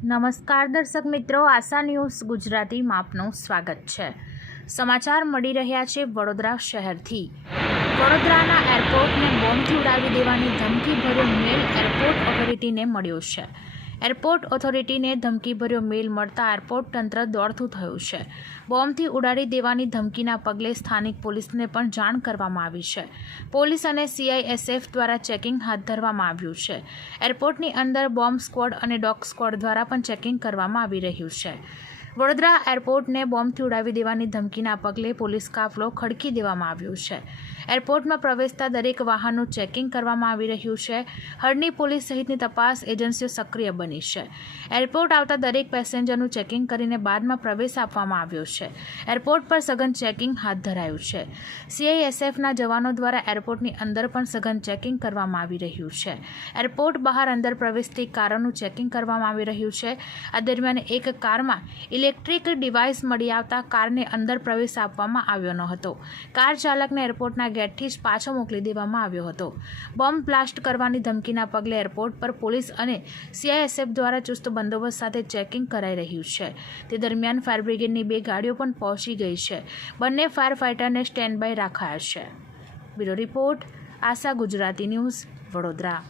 નમસ્કાર દર્શક મિત્રો, આશા ન્યૂઝ ગુજરાતીમાં આપનું સ્વાગત છે। સમાચાર મળી રહ્યા છે વડોદરા શહેરથી। વડોદરાના એરપોર્ટને બોમ્બથી ઉડાવી દેવાની ધમકીભર્યો મેલ એરપોર્ટ ઓથોરિટીને મળ્યો છે। એરપોર્ટ ઓથોરિટીને ધમકીભર્યો મેલ મળતા એરપોર્ટ તંત્ર દોડતું થયું છે। બોમ્બથી ઉડાડી દેવાની ધમકીના પગલે સ્થાનિક પોલીસને પણ જાણ કરવામાં આવી છે। પોલીસ અને CISF દ્વારા ચેકિંગ હાથ ધરવામાં આવ્યું છે। એરપોર્ટની અંદર બોમ્બ સ્ક્વોડ અને ડોગ સ્ક્વોડ દ્વારા પણ ચેકિંગ કરવામાં આવી રહ્યું છે। વડોદરા એરપોર્ટને બોમ્બથી ઉડાવી દેવાની ધમકીના પગલે પોલીસ કાફલો ખડકી દેવામાં આવ્યો છે। એરપોર્ટમાં પ્રવેશતા દરેક વાહનનું ચેકિંગ કરવામાં આવી રહ્યું છે। હળની પોલીસ સહિતની તપાસ એજન્સીઓ સક્રિય બની છે। એરપોર્ટ આવતા દરેક પેસેન્જરનું ચેકિંગ કરીને બાદમાં પ્રવેશ આપવામાં આવ્યો છે। એરપોર્ટ પર સઘન ચેકિંગ હાથ ધરાયું છે। CISFના જવાનો દ્વારા એરપોર્ટની અંદર પણ સઘન ચેકિંગ કરવામાં આવી રહ્યું છે। એરપોર્ટ બહાર અંદર પ્રવેશતી કારોનું ચેકિંગ કરવામાં આવી રહ્યું છે। આ દરમિયાન એક કારમાં ઇલેક્ટ્રિક ડિવાઇસ મળી આવતા કારને અંદર પ્રવેશ આપવામાં આવ્યો ન હતો। કાર ચાલકને એરપોર્ટના ગેટથી જ પાછો મોકલી દેવામાં આવ્યો હતો। બોમ્બ બ્લાસ્ટ કરવાની ધમકીના પગલે એરપોર્ટ પર પોલીસ અને CISF દ્વારા ચુસ્ત બંદોબસ્ત સાથે ચેકિંગ કરાઈ રહ્યું છે। તે દરમિયાન ફાયર બ્રિગેડની 2 ગાડીઓ પણ પહોંચી ગઈ છે। બંને ફાયર ફાઇટરને સ્ટેન્ડ બાય રાખાયા છે। બ્યુરો રિપોર્ટ, આશા ગુજરાતી ન્યૂઝ, વડોદરા।